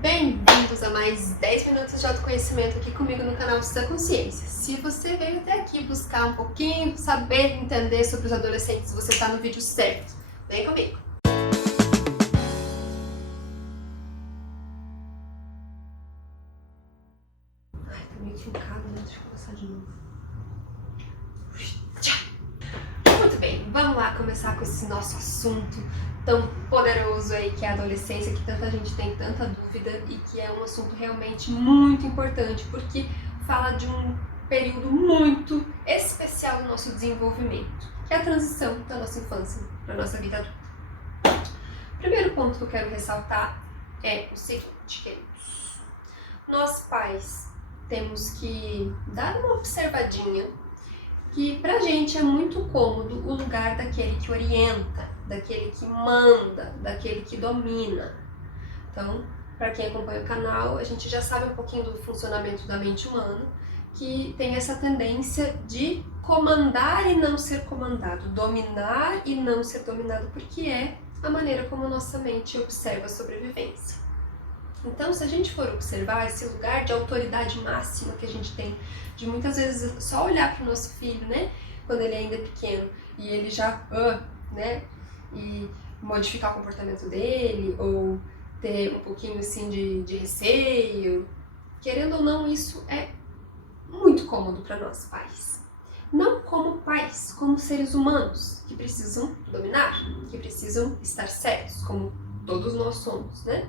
Bem-vindos a mais 10 minutos de autoconhecimento aqui comigo no canal Estuda Consciência. Se você veio até aqui buscar um pouquinho, saber, entender sobre os adolescentes, você está no vídeo certo. Vem comigo! Ai, tá meio fincado, né? Deixa eu começar de novo. Muito bem, vamos lá começar com esse nosso assunto tão poderoso aí que é a adolescência, que tanta gente tem tanta dúvida e que é um assunto realmente muito importante porque fala de um período muito especial do nosso desenvolvimento, que é a transição da nossa infância para a nossa vida adulta. O primeiro ponto que eu quero ressaltar é o seguinte, queridos. Nós pais temos que dar uma observadinha que pra gente é muito cômodo o lugar daquele que orienta, daquele que manda, daquele que domina. Então, para quem acompanha o canal, a gente já sabe um pouquinho do funcionamento da mente humana, que tem essa tendência de comandar e não ser comandado, dominar e não ser dominado, porque é a maneira como a nossa mente observa a sobrevivência. Então, se a gente for observar esse lugar de autoridade máxima que a gente tem, de muitas vezes só olhar para o nosso filho, né, quando ele ainda é pequeno, e ele já, né, e modificar o comportamento dele, ou ter um pouquinho assim de receio, querendo ou não, isso é muito cômodo para nós pais. Não como pais, como seres humanos, que precisam dominar, que precisam estar certos, como todos nós somos, né?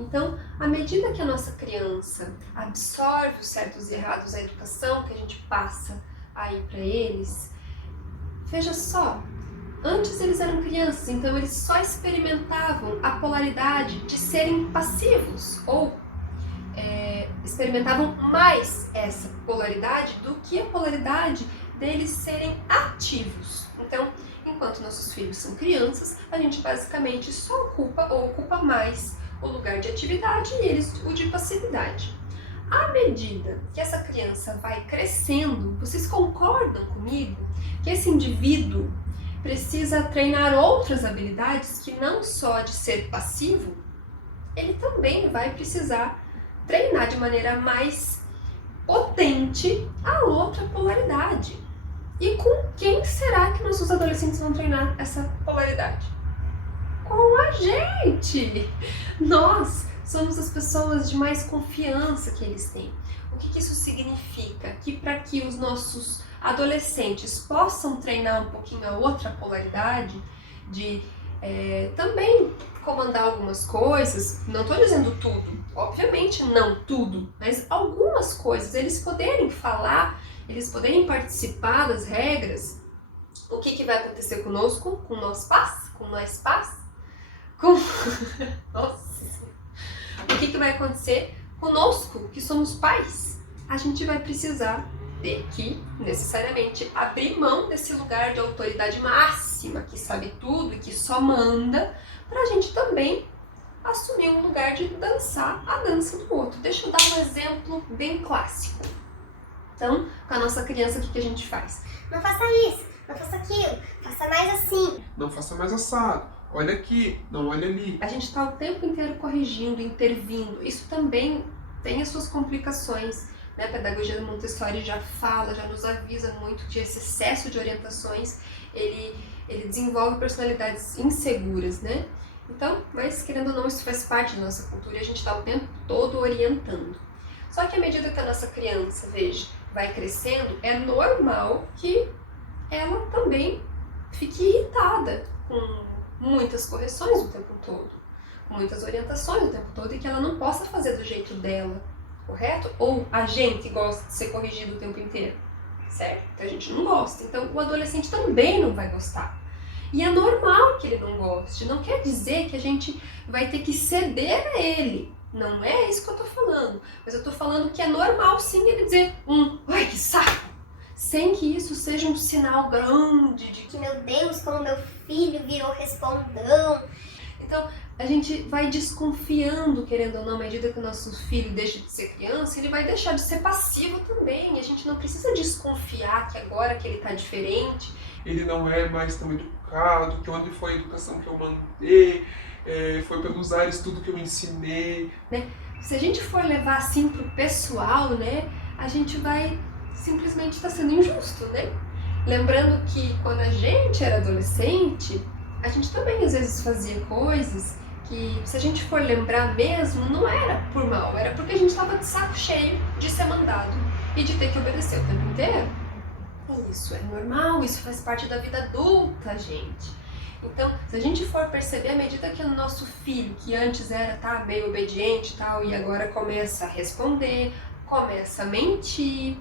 Então, à medida que a nossa criança absorve os certos e errados, a educação que a gente passa aí para eles, veja só, antes eles eram crianças, então eles só experimentavam a polaridade de serem passivos, ou experimentavam mais essa polaridade do que a polaridade deles serem ativos. Então, enquanto nossos filhos são crianças, a gente basicamente só ocupa mais o lugar de atividade e eles o de passividade. À medida que essa criança vai crescendo, vocês concordam comigo que esse indivíduo precisa treinar outras habilidades que não só de ser passivo, ele também vai precisar treinar de maneira mais potente a outra polaridade. E com quem será que nossos adolescentes vão treinar essa polaridade? Com a gente! Nós somos as pessoas de mais confiança que eles têm. O que isso significa? Que para que os nossos adolescentes possam treinar um pouquinho a outra polaridade, de também comandar algumas coisas, não estou dizendo tudo, obviamente não tudo, mas algumas coisas, eles poderem falar, eles poderem participar das regras, o que vai acontecer conosco, com nós pais, Nossa! O que vai acontecer conosco, que somos pais? A gente vai precisar ter que, necessariamente, abrir mão desse lugar de autoridade máxima, que sabe tudo e que só manda, pra gente também assumir um lugar de dançar a dança do outro. Deixa eu dar um exemplo bem clássico. Então, com a nossa criança, o que a gente faz? Não faça isso, não faça aquilo, faça mais assim. Não faça mais assado. Olha aqui, não olha ali. A gente está o tempo inteiro corrigindo, intervindo. Isso também tem as suas complicações, né? A pedagogia Montessori já fala, já nos avisa muito que esse excesso de orientações, ele desenvolve personalidades inseguras, né? Então, mas querendo ou não, isso faz parte da nossa cultura e a gente está o tempo todo orientando. Só que à medida que a nossa criança, veja, vai crescendo, é normal que ela também fique irritada com muitas correções o tempo todo, com muitas orientações o tempo todo e que ela não possa fazer do jeito dela, correto? Ou a gente gosta de ser corrigido o tempo inteiro, certo? Então a gente não gosta, então o adolescente também não vai gostar. E é normal que ele não goste, não quer dizer que a gente vai ter que ceder a ele, não é isso que eu tô falando, mas eu tô falando que é normal sim ele dizer, ai que saco! Sem que isso seja um sinal grande de que, meu Deus, como meu filho virou respondão. Então, a gente vai desconfiando, querendo ou não, à medida que o nosso filho deixa de ser criança, ele vai deixar de ser passivo também. E a gente não precisa desconfiar que agora que ele tá diferente, Ele não é mais tão educado, que onde foi a educação que eu mandei, foi pelos ares tudo que eu ensinei. Se a gente for levar assim pro pessoal, né, a gente vai simplesmente estar sendo injusto, né? Lembrando que quando a gente era adolescente, a gente também às vezes fazia coisas que, se a gente for lembrar mesmo, não era por mal, era porque a gente estava de saco cheio de ser mandado e de ter que obedecer o tempo inteiro. Isso é normal, isso faz parte da vida adulta, gente. Então, se a gente for perceber, à medida que o nosso filho, que antes era meio obediente e tal, e agora começa a responder, começa a mentir,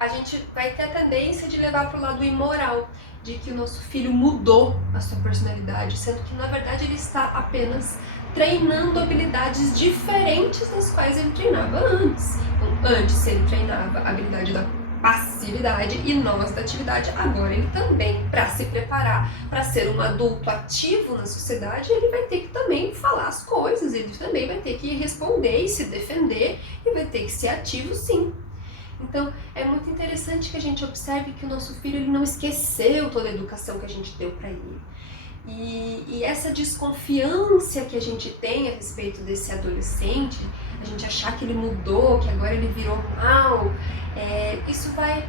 a gente vai ter a tendência de levar para o lado imoral, de que o nosso filho mudou a sua personalidade, sendo que na verdade ele está apenas treinando habilidades diferentes das quais ele treinava antes. Então, antes ele treinava a habilidade da passividade e nós da atividade. Agora ele também, para se preparar para ser um adulto ativo na sociedade, ele vai ter que também falar as coisas, ele também vai ter que responder e se defender e vai ter que ser ativo, sim. Então é muito interessante que a gente observe que o nosso filho ele não esqueceu toda a educação que a gente deu para ele. E essa desconfiança que a gente tem a respeito desse adolescente, a gente achar que ele mudou, que agora ele virou mal, isso vai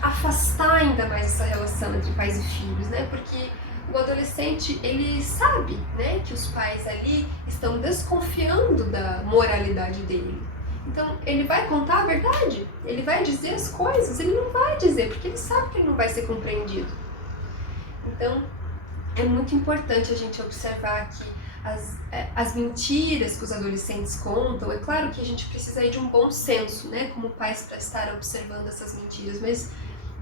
afastar ainda mais essa relação entre pais e filhos, né? Porque o adolescente, ele sabe, né, que os pais ali estão desconfiando da moralidade dele. Então, ele vai contar a verdade, ele vai dizer as coisas, ele não vai dizer, porque ele sabe que ele não vai ser compreendido. Então, é muito importante a gente observar que as mentiras que os adolescentes contam, é claro que a gente precisa aí de um bom senso, né, como pais, para estar observando essas mentiras, mas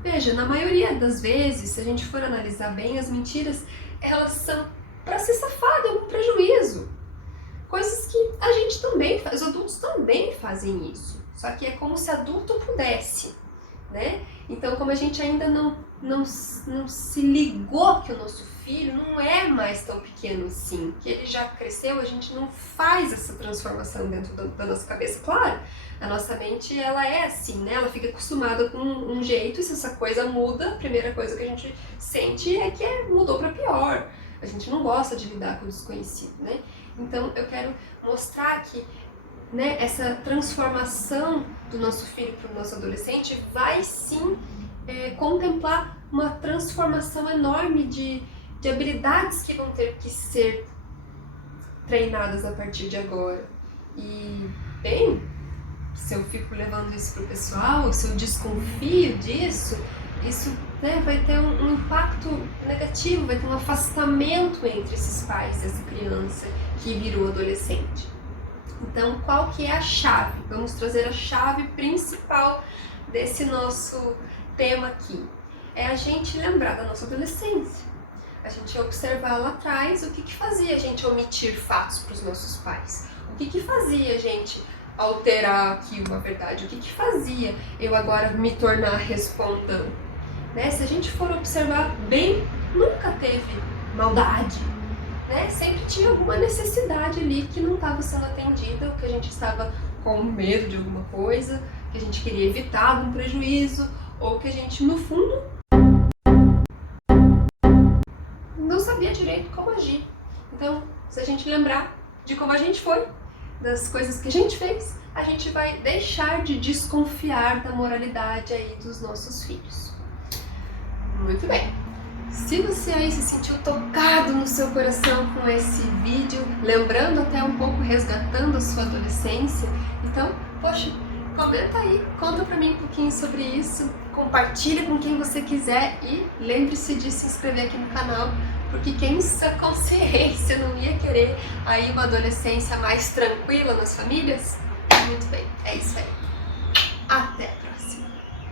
veja, na maioria das vezes, se a gente for analisar bem, as mentiras, elas são para se safar de algum prejuízo. Coisas que a gente também faz, os adultos também fazem isso, só que é como se adulto pudesse, né? Então, como a gente ainda não se ligou que o nosso filho não é mais tão pequeno assim, que ele já cresceu, a gente não faz essa transformação dentro da nossa cabeça. Claro, a nossa mente, ela é assim, né? Ela fica acostumada com um jeito, e se essa coisa muda, a primeira coisa que a gente sente é que mudou para pior. A gente não gosta de lidar com o desconhecido, né? Então, eu quero mostrar que, né, essa transformação do nosso filho para o nosso adolescente vai sim contemplar uma transformação enorme de habilidades que vão ter que ser treinadas a partir de agora. E, bem, se eu fico levando isso para o pessoal, se eu desconfio disso, isso, né, vai ter um impacto negativo, vai ter um afastamento entre esses pais e essa criança que virou adolescente. Então, qual que é a chave? Vamos trazer a chave principal desse nosso tema aqui. É a gente lembrar da nossa adolescência. A gente observar lá atrás o que fazia a gente omitir fatos para os nossos pais. O que fazia a gente alterar aqui uma verdade. O que fazia eu agora me tornar respondão. Né? Se a gente for observar bem, nunca teve maldade. Né? Sempre tinha alguma necessidade ali que não estava sendo atendida, ou que a gente estava com medo de alguma coisa, que a gente queria evitar algum prejuízo, ou que a gente, no fundo, não sabia direito como agir. Então, se a gente lembrar de como a gente foi, das coisas que a gente fez, a gente vai deixar de desconfiar da moralidade aí dos nossos filhos. Muito bem! Se você aí se sentiu tocado no seu coração com esse vídeo, lembrando até um pouco, resgatando a sua adolescência, então, poxa, comenta aí, conta pra mim um pouquinho sobre isso, compartilha com quem você quiser e lembre-se de se inscrever aqui no canal, porque quem em sua consciência não ia querer aí uma adolescência mais tranquila nas famílias? Muito bem, é isso aí. Até!